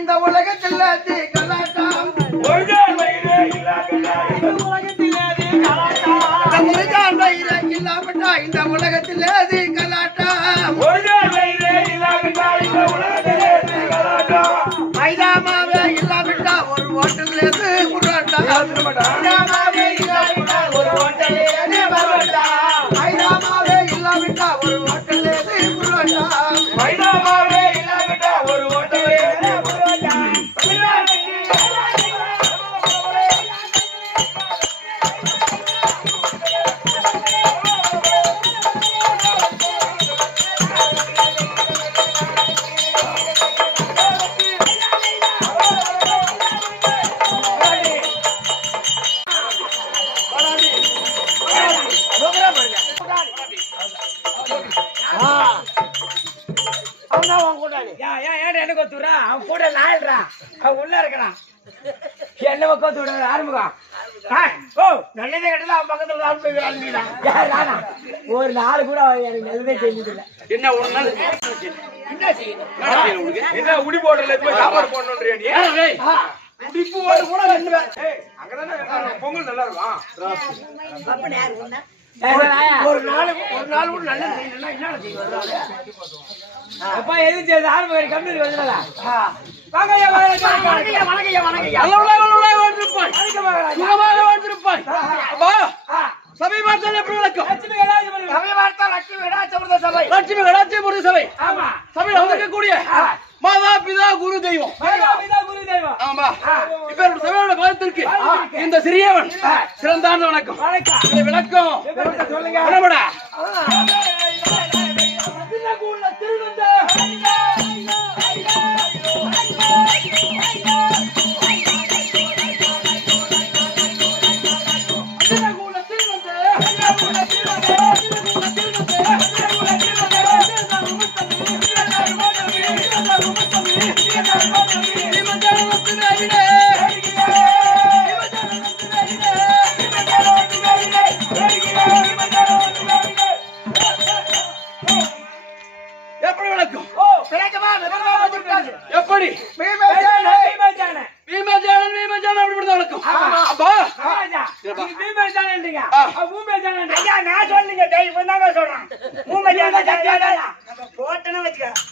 இந்த உலகத்தில் கலாட்டம் இந்த உலகத்தில் கலாட்டம் மைதாமாவே இல்லாவிட்டா ஒரு ஹோட்டல் மைதாமாவே இல்லாவிட்டா ஒரு ஹோட்டல் மைதாமாவே இல்லாவிட்டா ஒரு ஹோட்டல் எனக்கு ஒத்துறா அவன் கூட நாயிடுறா அவன் உள்ள இருக்கிறான் என்ன பக்கம் விட ஆரம்பிக்கும் ஓ நல்லதே கட்டல அவன் பக்கத்துல ஆரம்பிக்கிறான் ஒரு நாள் கூட எனக்கு நல்லதே செஞ்சது இல்லை என்ன ஒரு நாள் என்ன செய்யணும் என்ன உடி போடுறல சாப்பாடு போடணும்ன்றியா உடிப்பு ஓடு கூட ரெண்டு பேர் அங்கதானே பொங்கல் நல்லா இருக்கும் ஒரு நாள் கூட நல்ல செய்யணும் என்ன செய்ய அப்பா எது செய்யுது ஆரம்ப கம்பெனி வந்துடல சபை வார்த்தை எப்படி விளக்கும் சபை வார்த்தை லட்சுமி கடாட்சியபுர சபை சபையில் வந்திருக்கக்கூடிய மாதா பிதா குரு தெய்வம் ஆமா இப்ப சபையோட பதத்திற்கு இந்த சிறியவன் சிறந்தான வணக்கம் விளக்கம் சொல்லுங்க எப்படி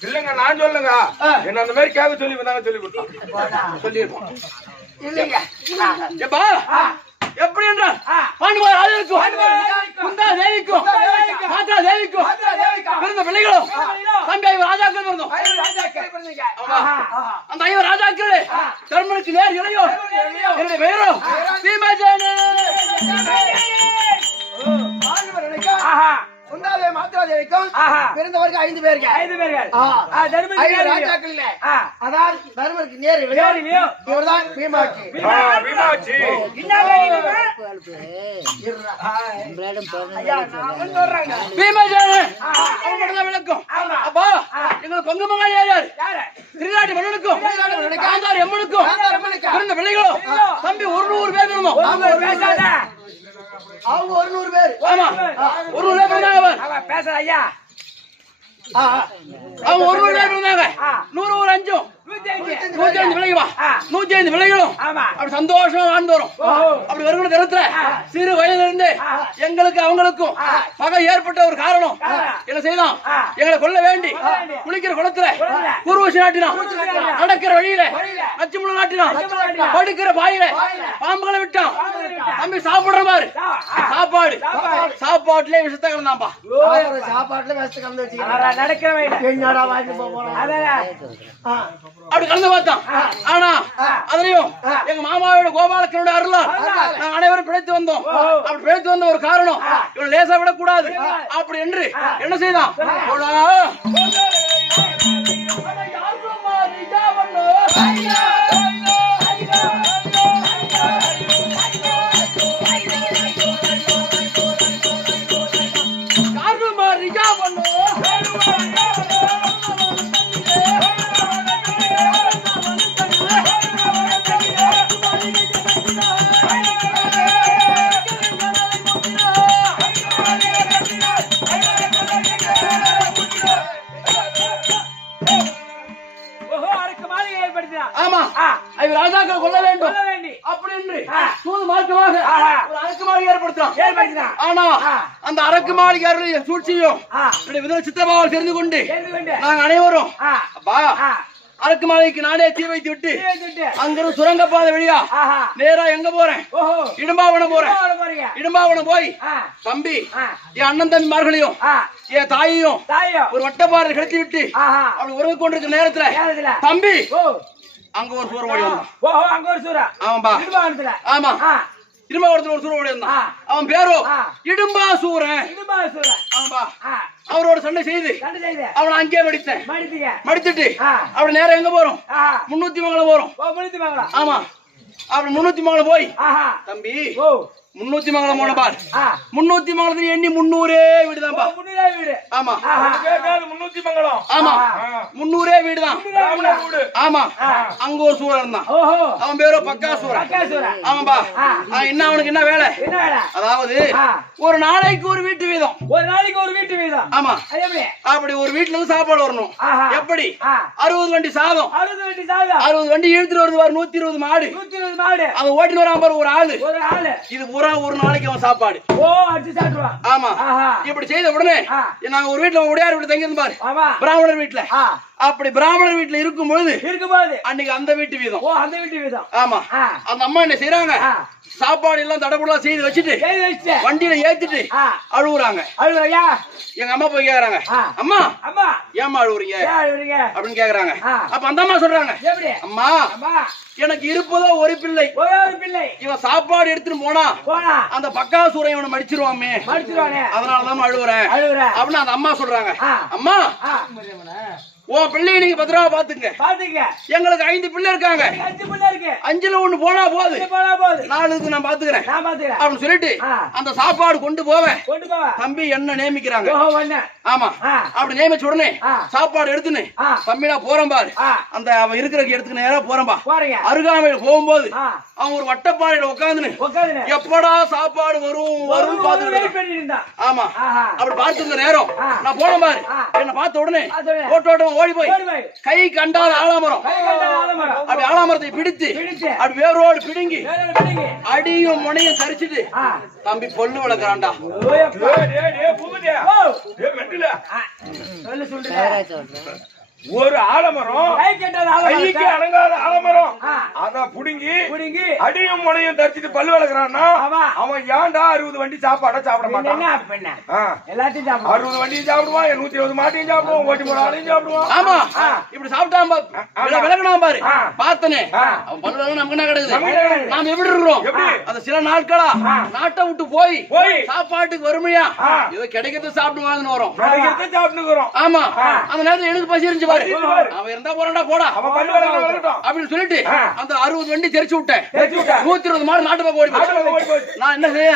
இல்லங்க நான் சொல்லுங்க என்ன அந்த மாதிரி கேட்க சொல்லி சொல்லி கொடுத்தோம் சொல்லிருப்போம் இல்லைங்க எப்படி என்றால் பிறந்த பிள்ளைகளும் தம்பி ஐவர் ராஜாக்கள் பிறந்தோம் அந்த ஐவர் ராஜாக்கள் தர்மனுக்கு நேர் இளையோ என்னுடைய பெயரோ பீமசேன சுபத்ராதேவிக்கும் பிறந்தவருக்கு 5 பேர்கள். 5 பேர்கள். தர்மருக்கு 5 ராஜாக்கள் இல்ல. அதாவது தர்மருக்கு நேர் இவர்தான் பீமாட்சி. விளக்கம் அப்பா எங்களுக்கு பங்கு மகன் யார்? திருநாட்டு மன்னனுக்கும் காந்தார் எம்மனுக்கும் பிறந்த பிள்ளைகளும் தம்பி 100 பேர் வேணுமோ? அவங்க 100 பேர். ஆமா 100 பேர் இருந்தாங்க. பேசுற ஐயா அவங்க 100 பேர் இருந்தாங்க. 100 ஒரு 5 105 விலைவா 105 விலைகளும் அப்படி சந்தோஷமா வாழ்ந்து வரும். அப்படி வருகிற தரத்துல சிறு வயதுல இருந்து எங்களுக்கு அவங்களுக்கும் பகை ஏற்பட்ட ஒரு காரணம் என்ன செய்யலாம்? எங்களை கொல்ல வேண்டி குளிக்கிற குளத்துல குருவசி நாட்டினான், நடக்கிற வழியில நச்சுமுள்ள நாட்டினான், படுக்கிற பாயில பாம்புகளை விட்டான். தம்பி சாப்பிடுற மாதிரி சாப்பாட்டுல விஷத்தை கலந்தாம்பா. சாப்பாட்டுல விஷத்தை கலந்து வச்சு நடக்கிற என்னடா வாங்கி போறோம் அப்படி கலந்து பார்த்தான். ஆனா அதுலயும் எங்க மாமாவோட கோபாலக்கரோட அருளால் நாங்க அனைவரும் பிழைத்து வந்தோம். அப்படி பிழைத்து வந்த ஒரு காரணம் இவன் லேசா விடக்கூடாது அப்படி என்று என்ன செய்தான்? ஆமா ராஜாக்கள் கொல்ல வேண்டும் அப்படி என்று சூது மார்க்கமாக ஒரு அரக்கு மாளிகை ஏற்படுத்தினான். ஆனா அந்த அரக்கு மாளிகை சூழ்ச்சியும் விதவை சித்திரபாவால் தெரிந்து கொண்டு நாங்க அனைவரும் அப்பா அரக்கு மாளிகைக்கு நானே தீ வைத்து விட்டு அங்கிருந்து சுரங்கப்பாதை வழியா நேரா எங்க போறேன்? இடும்பாவனம் போறேன். இடும்பாவனம் போய் தம்பி என் அண்ணன் தம்பி மார்களையும் என் தாயையும் ஒரு வட்டப்பாறை கிடத்தி விட்டு அப்படி உறவு கொண்டிருக்கிற நேரத்துல தம்பி அங்க ஒரு சூற ஓடி வந்தான். அங்க ஒரு சூறா? ஆமாம்பா. ஆமா திருமாவளத்துல ஒரு சூற ஓடி வந்தான். அவன் பேரோ இடும்பாசூரன். ஆமாம்பா. அவரோட சண்டை செய்து அவனை அங்கே மடித்துட்டு அப்படி நேரம் எங்க போறோம்? 300 மங்கலம் போறோம். ஆமா அப்படி 300 மங்கலம் போய் தம்பி 300 மங்கலம் போன பார் 300 மங்கலத்துல எண்ணி 300 வீடுதான்பா. ஆமா 300 மங்கலம். ஆமா 300 வீடுதான். ஆமா அங்க ஒரு சூரன் இருந்தான். அவன் பேரோ பக்காசூரன். ஆமாம்பா. என்ன அவனுக்கு என்ன வேலை? அதாவது ஒரு நாளைக்கு ஒரு வீட்டு வீதம். ஆமா அப்படி ஒரு வீட்டுல இருந்து சாப்பாடு வரணும். எப்படி? 60 வண்டி சாதம் 60 வண்டி இழுத்துட்டு வருது பாரு. 120 மாடு அவன் ஓட்டிட்டு வரான் பாரு ஒரு ஆளு. இது பூரா ஒரு நாளைக்கு அவன் சாப்பாடு. ஆமா இப்படி செய்த உடனே நாங்க ஒரு வீட்டுல உடையார் வீட்டுல தங்கி இருந்து பாரு பிராமணர் வீட்டுல. அப்படி பிராமணர் வீட்டுல இருக்கும் பொழுது அன்னைக்கு அந்த வீட்டு வீதம். ஆமா அந்த அம்மா என்ன செய்யறாங்க? சாப்பாடு எல்லாம் தடபுடலாம் செய்து வச்சுட்டு வண்டியில ஏத்திட்டு அழுகுறாங்க. எங்க அம்மா போய் கேக்குறாங்க, அம்மா ஏமா அழுகுறீங்க அப்படின்னு கேக்குறாங்க. அப்ப அந்த அம்மா சொல்றாங்க, அம்மா எனக்கு இருப்பதோ ஒரு பிள்ளை. இவன் சாப்பாடு எடுத்துட்டு போனா அந்த பக்காசூரை இவனை மடிச்சிருவாமே, அதனாலதான் அழுகுறேன் அப்படின்னு அந்த அம்மா சொல்றாங்க. அம்மா உன் பிள்ளைய நீங்க பத்திரமா பாத்துங்க. எங்களுக்கு 5 பிள்ளை இருக்காங்க. 5ல 1 போனா போது 4க்கு நான் பாத்துக்கிறேன் அப்படின்னு சொல்லிட்டு அந்த சாப்பாடு கொண்டு போவேன். தம்பி என்ன நியமிக்கிறாங்க. ஆமா அப்படி நியமிச்ச உடனே சாப்பாடு எடுத்துன்னு தம்பி நான் போறேன் பாரு. அந்த அவன் இருக்கிற இடத்துக்கு நேரா போறேன்பா. அருகாமையில் போகும்போது அவன் ஒரு வட்டப்பாறையில உட்காந்துன்னு எப்படா சாப்பாடு வரும் வரும் பாத்துக்கிட்டு. ஆமா அப்படி பார்த்துருந்த நேரம் நான் போனேன் பாரு. என்ன பார்த்த உடனே ஓட்டோட்டம் ஓடி போய் கை கண்டாத ஆலாமரம் அப்படி ஆலாமரத்தை பிடித்து அப்படி வேரோடு பிடுங்கி அடியும் முனையும் தரிச்சிட்டு தம்பி பொண்ணு வளர்க்கிறான்டா. ஒரு ஆலமரம் கை கெட்டாத கைக்கு ஆலமரம். அடங்காத ஆலமரம் ஆ. அத புடுங்கி புடுங்கி அடியும் முனையும் தரிச்சிட்டு பல்லு வளர்க்கறான்னா ஆமா. அவன் ஏன்டா 60 வண்டி சாப்பாட சாப்பிட பின்ன மாட்டான் என்ன பின்ன? ஆ. எல்லாத்தையும் சாப்பிடுவோம். 60 வண்டியும் சாப்பிடுவான் 120 மாட்டையும் சாப்பிடுவான் 1 ஆளையும் சாப்பிடுவான் ஆமா இப்படி சாப்பிட்டான் விளக்கணும் பாரு ஆ. பார்த்தனே ஆ. அவன் பல்லுல நமக்கு என்ன நமக்கு என்ன கிடைக்குது கிடைக்குது? நாம எப்படி இருக்கிறோம் எப்படி? அந்த சில நாட்களா நாட்டை விட்டு போய் போய் சாப்பாட்டுக்கு வறுமையா ஆ. ஏதோ கிடைக்கிறது சாப்பிடுவாங்கன்னு வரும் கிடைக்கிறத சாப்பிட்டுக்கிறோம் ஆமா அந்த நேரத்துல எனக்கு பசி இருந்துச்சு பாரு பசி பாரு. அவன் இருந்தா போறான்டா போடா அவன் பல்லு வளர்க்கட்டும் அப்படின்னு சொல்லிட்டு ஆ. அந்த 60 வண்டி தெரிச்சு விட்டேன் தெரிச்சு விட்டேன். 120 மாடு நாட்டு பக்கம் ஓடி போச்சு. ஆட்டோல ஓடி போச்சு நான் என்ன செய்ய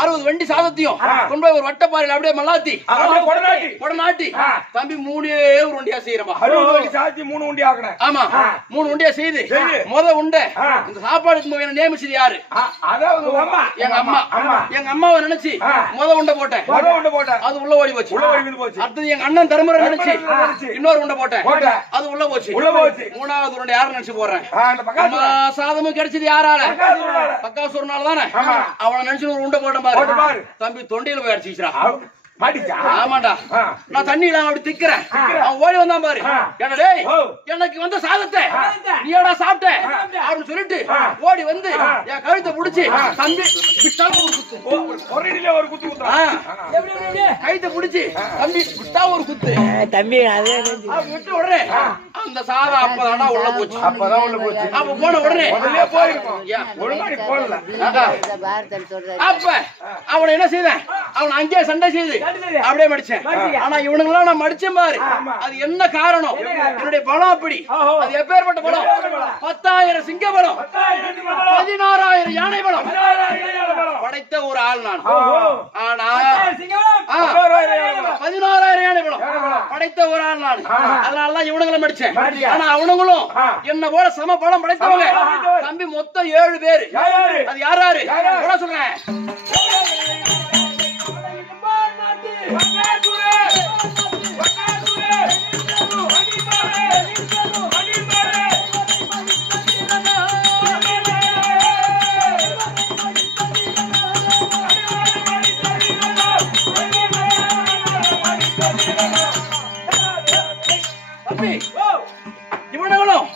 60 வண்டி சாதத்தையும் கொண்டு போய் ஒரு வட்டப்பாறையில அப்படியே மல்லாத்தி அப்படியே கொடநாட்டி உடனாட்டி ஆ. தம்பி 3 ஒரு வண்டியா செய்யறப்பா 60 வண்டி சாத்தி 3 வண்டி ஆக்குனேன் ஆமா 3 உண்டியா செய்து செய்து. முத உண்டை ஆ. இந்த சாப்பாடுக்கு போய் என்ன நியமிச்சது யாரு அதாவது உங்க அம்மா எங்க அம்மா அம்மா எங்க அம்மாவை நினைச்சு ஆ. முத உண்டை போட்டேன் முத உண்டை போட்டேன் அது உள்ள ஓடி போச்சு உள்ள ஓடி போச்சு அடுத்தது எங்க அண்ணன் தர்மரை நினைச்சு தர்மரை நினைச்சு இன்னொரு உண்டை போட்டேன் போட்டேன். அது உள்ள போச்சு உள்ள போச்சு. மூணாவது உண்டை யாரு நினைச்சு போடுறேன் அந்த பக்கம் அம்மா சாதமும் கிடைச்சது யாரால பக்காசூரனால. பக்காசூரனால தானே ஆமா. அவனை நினைச்சு ஒரு உண்டை போட்டேன் போட்டு பாரு பாரு. தம்பி தொண்டையில போய் அடிச்சுக்கிறா மாட்டிச்சா ஆமாண்டா ஆ. நான் தண்ணியில அப்படி திக்கிறேன் அவன் ஓடி வந்தான் பாரு ஆ. என்ன டேய் ஓ. எனக்கு வந்த சாதத்தை சாதத்தை. நீடா சாப்பிட்ட சாப்பிட்டேன். அப்படின்னு சொல்லிட்டு ஆ. ஓடி வந்து என் கழுத்தை புடிச்சு தம்பி விட்டா ஒரு குத்து ஒரேடியில ஒரு குத்து குத்தா ஆ. எப்படி எப்படி? கழுத்தை புடிச்சு தம்பி விட்டா ஒரு குத்து தம்பி அது அவன் விட்ட உடனே அந்த சாதம் அப்பதான்டா உள்ள போச்சு அப்பதான் உள்ள போச்சு அப்ப போன உடனே முதல்லயே போயிருக்கும் ஏன்? ஒழுங்கா நீ போடல அதான். அப்ப அவனை என்ன செய்தேன் அவனை அங்கேயே சண்டை செய்து அப்படியே மடிச்சேன் மடிச்சீங்க. ஆனா இவனுங்களாம் நான் மடிச்சேன் பாரு அது என்ன காரணம் என்னுடைய பலம் அப்படி ஓஹோ. அது எப்பேற்பட்ட பலம் 10,000 சிங்க பலம் 16,000 யானை பலம் படைத்த ஒரு ஆள் நான் ஆனா சிங்கம். ஆ, 16,000 யானை பலம் படைத்த ஒரு ஆள் நான் அதனாலதான் இவனுங்களை மடிச்சேன் ஆனா அவனுங்களும் என்ன போல சம பலம் படைத்தவங்க தம்பி மொத்தம் 7 பேரு யாரு? அது யாராரு கூட சொல்றேன் தம்பி இவனுங்களும்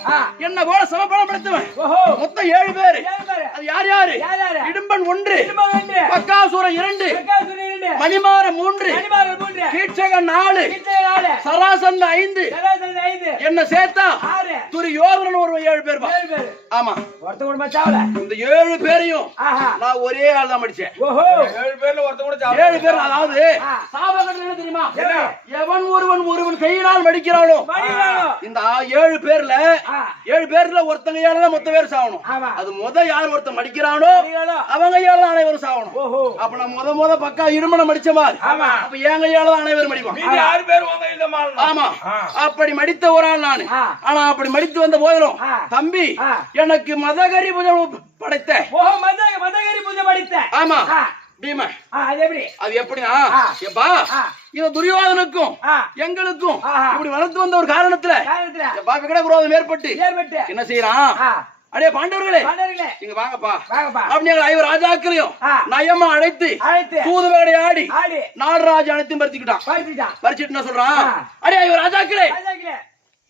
என்ன போல சமபலம் படைத்தவன் ஓஹோ. மொத்தம் 7 பேரு ஏழு பேரு. அது யார் யாரு யார் யாரு? இடும்பன் 1 இடும்பன் ஒன்று. பக்காசூரன் 2 பக்காசூரன் இரண்டு. மணிமாறன் 3 மணிமாறன் மூன்று. கீட்சகன் 4 கீச்சகன் நாலு. சராசன் 5 சராசரி ஐந்து. என்ன சேர்த்தா ஆறு. துரியோதனன் ஒரு 7 பேர் பா ஏழு பேரு. ஆமா ஒருத்த கூட மச்சாவல. இந்த 7 பேரையும் ஆஹா. நான் ஒரே ஆள் தான் படிச்சேன் ஓஹோ. 7 பேர்ல ஒருத்த கூட 7 பேர் அதாவது ஆ. சாபகட்டல் என்ன தெரியுமா என்ன? எவன் ஒருவன் கையினால் மடிக்கிறானோ மணிமாறன். இந்த 7 பேர்ல ஆ. 7 பேர்ல ஒருத்தங்கையால தான் மொத்த பேர் சாகணும் ஆமா. அது முத யார் ஒருத்தன் மடிக்கிறானோ மடிக்கிறானோ. அவங்க கையால தான் அனைவரும் சாகணும் ஓஹோ. அப்ப நான் முத பக்கா இருமணம் மடிச்ச மாதிரி ஆமா. அப்ப என் கையால தான் அனைவரும் மடிப்பான் மீதி 6 பேர் உங்க கையில மாறணும் ஆமா ஆ. அப்படி மடித்த ஒரு ஆள் நானு ஆ. ஆனா அப்படி மடித்து வந்த போதிலும் ஆ. தம்பி ஆ. எனக்கு மதகரி புஜம் படைத்த ஓஹோ மதகரி பூஜை படித்த. ஆமா ஆ. பீம அது எப்படி? அது எப்படின்னா ஆ. எப்பா ஆ. இது துரியோதனுக்கும் ஆ. எங்களுக்கும் ஆஹா. இப்படி வளர்த்து வந்த ஒரு காரணத்துல காரணத்துல எப்பா விகட விரோதம் ஏற்பட்டு ஏற்பட்டு. என்ன செய்யறான் ஆ. அடே பாண்டவர்களே பாண்டவர்களே, இங்க வாங்கப்பா வாங்கப்பா. அப்படி எங்களை 5 ராஜாக்களையும் ஆ. நயமா அழைத்து அழைத்து சூதுவகடை ஆடி ஆடி 4 ராஜா அனைத்தையும் பறிச்சுக்கிட்டான் பறிச்சுட்டான். பறிச்சுட்டு என்ன சொல்றான் ஆ. அடே 5 ராஜாக்களே ராஜாக்களே,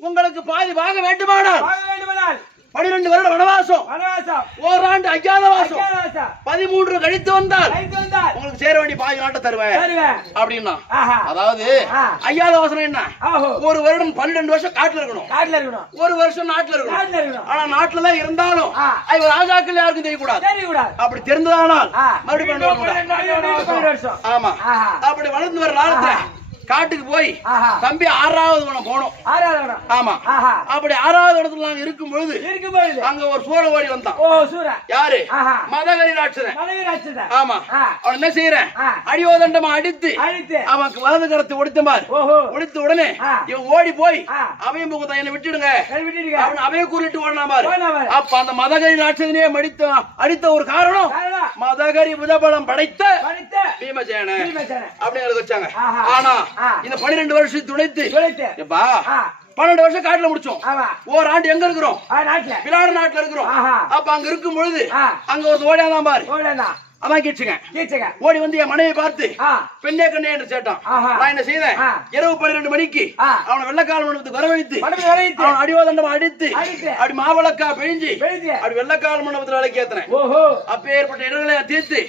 உங்களுக்கு பாதி வாங்க வேண்டுமானால் வாங்க வேண்டுமானால் 12 வருட வனவாசம் வனவாசம், ஓராண்டு அஜாதவாசம் அஜ்ஞாதவாசம் 13 கழித்து வந்தால் கைது வந்தால் உங்களுக்கு சேர வேண்டிய பாதி நாட்டை தருவேன் தருவேன். அப்படின்னா ஆஹா. அதாவது ஆ. அஜாதவாசம் என்ன ஆஹோ. ஒரு வருடம் 12 வருஷம் காட்டுல இருக்கணும் காட்டுல இருக்கணும். ஒரு வருஷம் நாட்டுல இருக்கணும் காட்டுல இருக்கணும். ஆனா நாட்டுல தான் இருந்தாலும் ஆ. ஐவர் ராஜாக்கள் யாருக்கும் தெரியக்கூடாது தெரியக்கூடாது. அப்படி தெரிந்ததானால் ஆ. மறுபடியும் வரக்கூடாது. 12 வருஷம். ஆமா ஆஹா. அப்படி வளர்ந்து வர காலத்துல காட்டுக்கு போய் ஆஹா. தம்பி 6வது வனம் போனோம் ஆறாவது வனம். ஆமா ஆஹா. அப்படி 6வது இடத்துல நாங்க இருக்கும் பொழுது இருக்கும் பொழுது அங்க ஒரு சூழ ஓடி வந்தான் ஓ சூரா. யாரு ஆஹா. மதகரி ராட்சதன் மனைவி ராட்சதன். ஆமா ஆ. அவன் என்ன செய்யறேன் ஆ. அடியோதண்டமா அடித்து அழித்து அவனுக்கு வலது கரத்தை ஒடித்த மாதிரி ஓஹோ. ஒடித்த உடனே ஆ. இவன் ஓடி போய் ஆ. அவையும் முகத்தை என்னை விட்டுடுங்க கைவிட்டுடுங்க. அவன் அவைய கூறிட்டு ஓடினா பாரு ஓடினா பாரு. அப்ப அந்த மதகரி ராட்சதனையே அடித்த ஒரு காரணம் காரணம் மதகரி புஜபலம் படைத்த படித்த பீமசேன பீமசேனன். அப்படிங்கறத வச்சாங்க ஆஹா. ஆனா ஆ. இந்த 12 வருஷம் துணைத்து துளைத்து. எப்பா ஆ. 12 வருஷம் காட்டுல முடிச்சோம் ஆமா. ஓராண்டு எங்க இருக்கிறோம் நாட்டுல விளையாடு நாட்டுல இருக்கிறோம் ஆஹா. அப்ப அங்க இருக்கும் பொழுது ஆ. அங்க ஒரு ஓடியாதான் பாரு ஓடனா அதான் கீச்சுங்க ஓடி வந்து என் மனைவி பார்த்து பெண்ணே கண்ணே என்று கேட்டான். நான் என்ன செய்தேன், இரவு 12 மணிக்கு அவனை வெள்ளக்கால மண்டபத்துக்கு வரவழைத்து அவன் அடிவாதண்டம் அடித்து அப்படி மாவளக்கா பிழிஞ்சு அப்படி வெள்ளக்கால மண்டபத்தில் அழைக்கேத்தனேன். அப்பேற்பட்ட இடங்களை தீர்த்து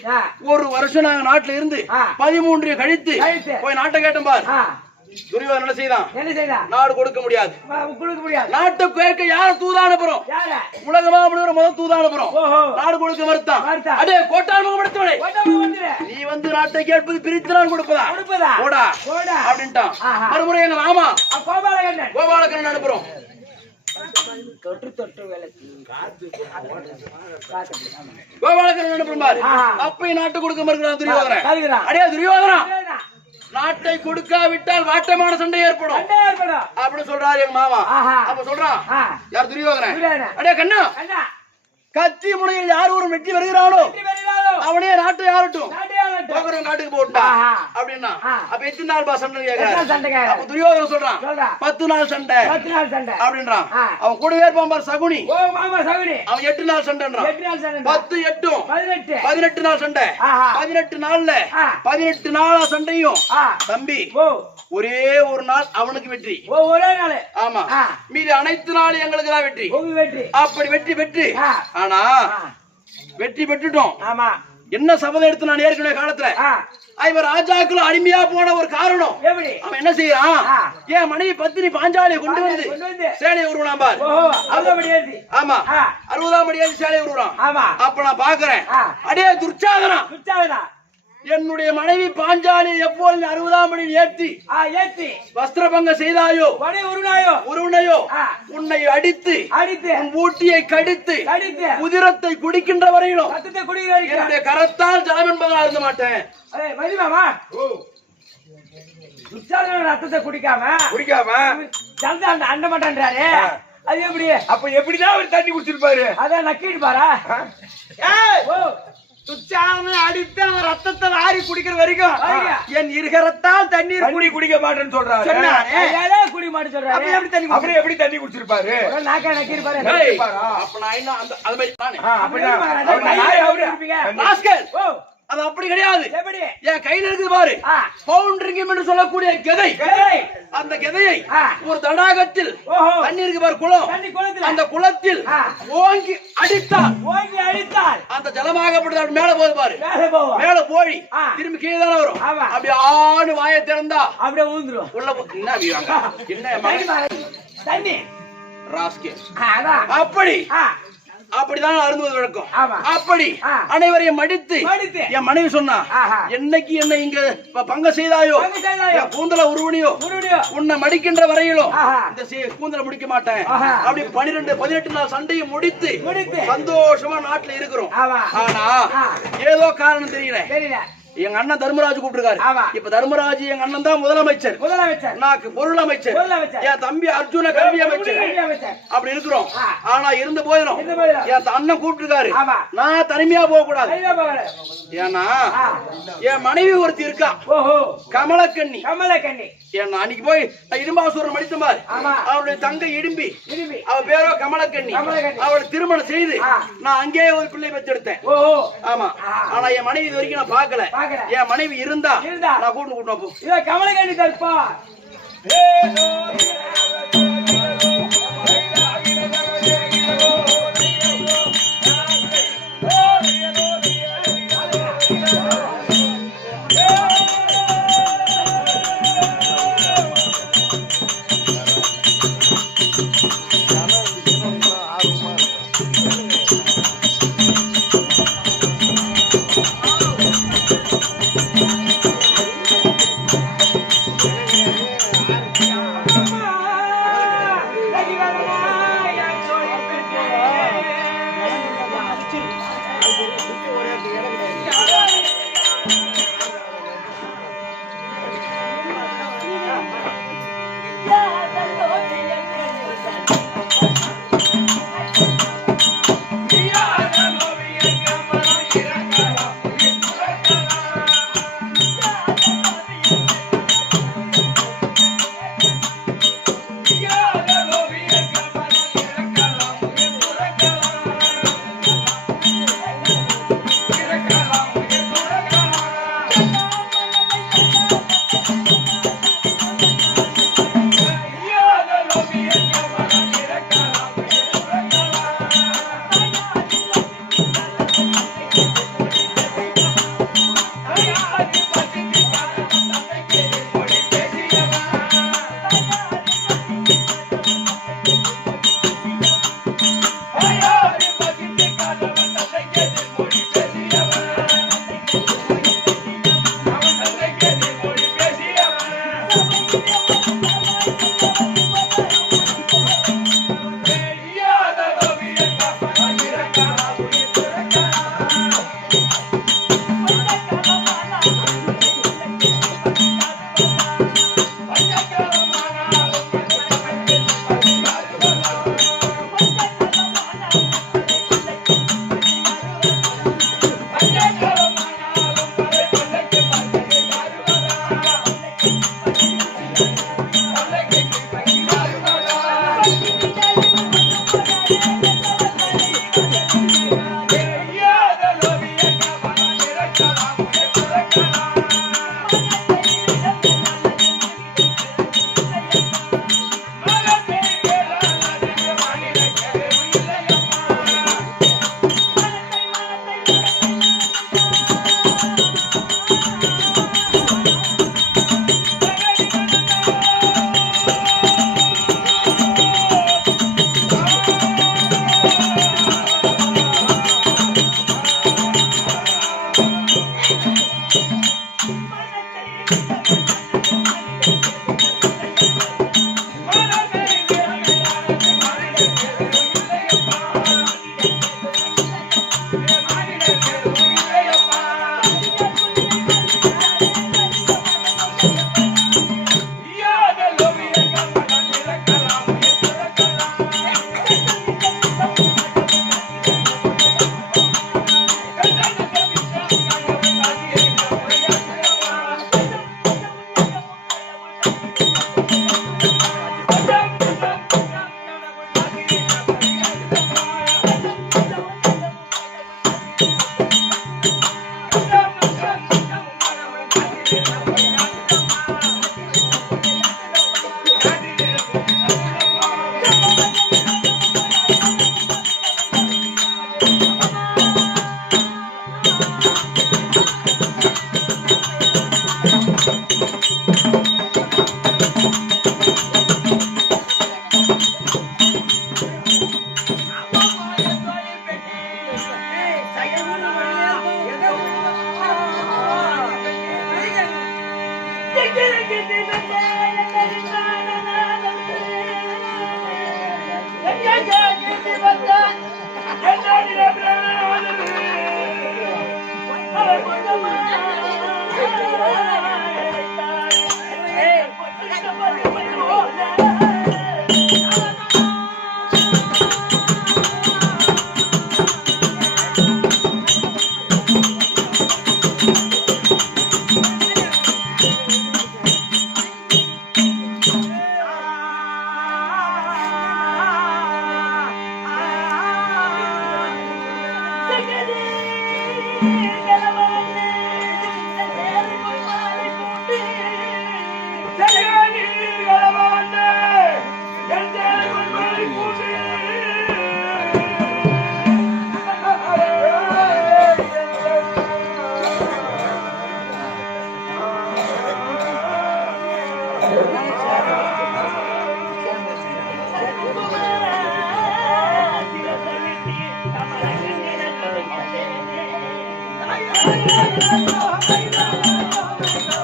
1 வருஷம் நாங்க நாட்டுல இருந்து 13 கழித்து போய் நாட்டை கேட்டோம் பார். துரியோதனன் என்ன செய்தான், நாடு கொடுக்க முடியாது. நாட்டை கேட்க யார தூதானப்புறம் உலகமா முதல் தூதானப்புறம் நாடு கொடுக்க மறுத்தான். அடே கோட்டான் முகப்படுத்தவளே, நீ வந்து நாட்டை கேட்பது பிரித்து நான் கொடுப்பதா போடா அப்படின்ட்டான். மறுமுறை எங்க மாமா கோபாலகண்ணன் அனுப்புறோம். கோபாலகண்ணன் அனுப்புறோம் பாரு. அப்பயும் நாட்டு கொடுக்க மறுக்கிறான் துரியோதனன். அடே துரியோதனா, நாட்டை கொடுக்காவிட்டால் வாட்டமான சண்டை ஏற்படும் அப்படின்னு சொல்றாரு எங்க மாமா. அப்ப சொல்றான் யார், துரியோதனன். அடே கண்ணா, கத்தி முனையில் யார் ஒரு வெற்றி வருகிறானோ அவனே நாட்டை ஆளட்டும், நாட்டுக்கு போட்டா அப்படின்னா. அப்ப எத்தனை நாள் பா சண்டை கேட்கிறான். அப்ப துரியோதனன் சொல்றான் 10 நாள் சண்டை அப்படின்றான். அவன் கூட இருப்பான் பார் சகுனி, அவன் 8 நாள் சண்டைன்றான். 10 8 18 நாள் சண்டை. 18 நாள்ல 18 நாளா சண்டையும் தம்பி ஒரே ஒரு நாள் அவனுக்கு வெற்றி. ஆமா, மீதி அனைத்து நாளும் எங்களுக்கு தான் வெற்றி. அப்படி வெற்றி பெற்று ஆனா வெற்றி பெற்றுட்டோம். என்ன சபதம் எடுத்து நான் ஏற்கனவே காலத்துல இவர் ராஜாக்கள் அடிமையா போன ஒரு காரணம். அவன் என்ன செய்யறான், ஏன் மனைவி பத்தினி பாஞ்சாலியை கொண்டு வந்து சேலையை உருவனாம் பார். ஆமா, 60ஆம் அடியாதி சேலையை உருவான். அப்ப நான் பாக்குறேன், அடே துர்ச்சாதனா, என்னுடைய மனைவி பாஞ்சாலி எப்போது 60ஆம் அடி ஏற்றி வஸ்திரபங்க செய்தாயோ உருவனையோ உன்னை அடித்து உன் ஊட்டியை கடித்து உதிரத்தை குடிக்கின்ற வரையிலும் என்னுடைய கரத்தால் ஜலம் என்பதாக இருந்த மாட்டேன். ரத்தத்தை குடிக்காம அண்ட மாட்டான்றாரு. அது எப்படி? அப்ப எப்படிதான் அவர் தண்ணி குடிச்சிருப்பாரு? அதான் நக்கிட்டு பாரா. துச்சாதனை அடித்து அவன் ரத்தத்தை வாரி குடிக்கிற வரைக்கும் என் இருகரத்தால் தண்ணீர் குடிக்க மாட்டேன்னு சொல்றாரு. குடி மாட்டேன்னு சொல்றாரு. எப்படி தண்ணி குடிச்சிருப்பாரு? நாக்கா நக்கிருப்பாரு. அப்ப நான் என்ன அந்த அது மாதிரி தானே. அது அப்படி கிடையாது. என் கையில இருக்குது பாரு, பவுண்டரிங் என்று சொல்லக்கூடிய கதை. அந்த கதையை ஒரு தடாகத்தில் தண்ணி இருக்கு பாரு, குளம். அந்த குளத்தில் ஓங்கி அடித்தால் அந்த ஜலமாகப்பட்டது மேல போது பாரு. மேல போய் திரும்பி கீழே தானே வரும். அப்படி ஆடு வாயை திறந்தா அப்படியே ஊந்துரும் உள்ள. என்ன தண்ணி அப்படி அப்படிதான் அருந்துவது வழக்கம். அப்படி அனைவரையும் மடித்து என் மனைவி சொன்னா, என்னைக்கு என்ன இங்க பங்க செய்தாயோ, கூந்தல உருவனியோ உன்னை மடிக்கின்ற வரையிலும் இந்த கூந்தல முடிக்க மாட்டேன். அப்படி 12 18 நாள் சண்டையும் முடித்து சந்தோஷமா நாட்டுல இருக்கிறோம். ஆனா ஏதோ காரணம் தெரியல, எங்க அண்ணன் தர்மராஜ் கூப்பிட்டுருக்காரு. இப்ப தர்மராஜ் எங்க அண்ணன் தான் முதலமைச்சர், நான் பொருள் அமைச்சர், என் தம்பி அர்ஜுன கல்வி அமைச்சர். அப்படி இருக்கிறோம். ஆனா இருந்து போயிடும். என் அண்ணன் கூப்பிட்டுருக்காரு, நான் தனிமையா போக கூடாது. ஏன்னா என் மனைவி ஒருத்தி இருக்கா, கமலக்கண்ணி. ஏன்னா அன்னைக்கு போய் இடும்பாசூரன் மடித்த மாதிரி அவருடைய தங்கை இடும்பி, அவ பேரோ கமலக்கண்ணி. அவளை திருமணம் செய்து நான் அங்கேயே ஒரு பிள்ளை பெற்றெடுத்தேன். ஆமா, ஆனா என் மனைவி இது வரைக்கும் நான் பாக்கல. என் மனைவி இருந்தா நான் கூட்டு கமலக்கண்ணி தற்பா.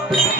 Thank you.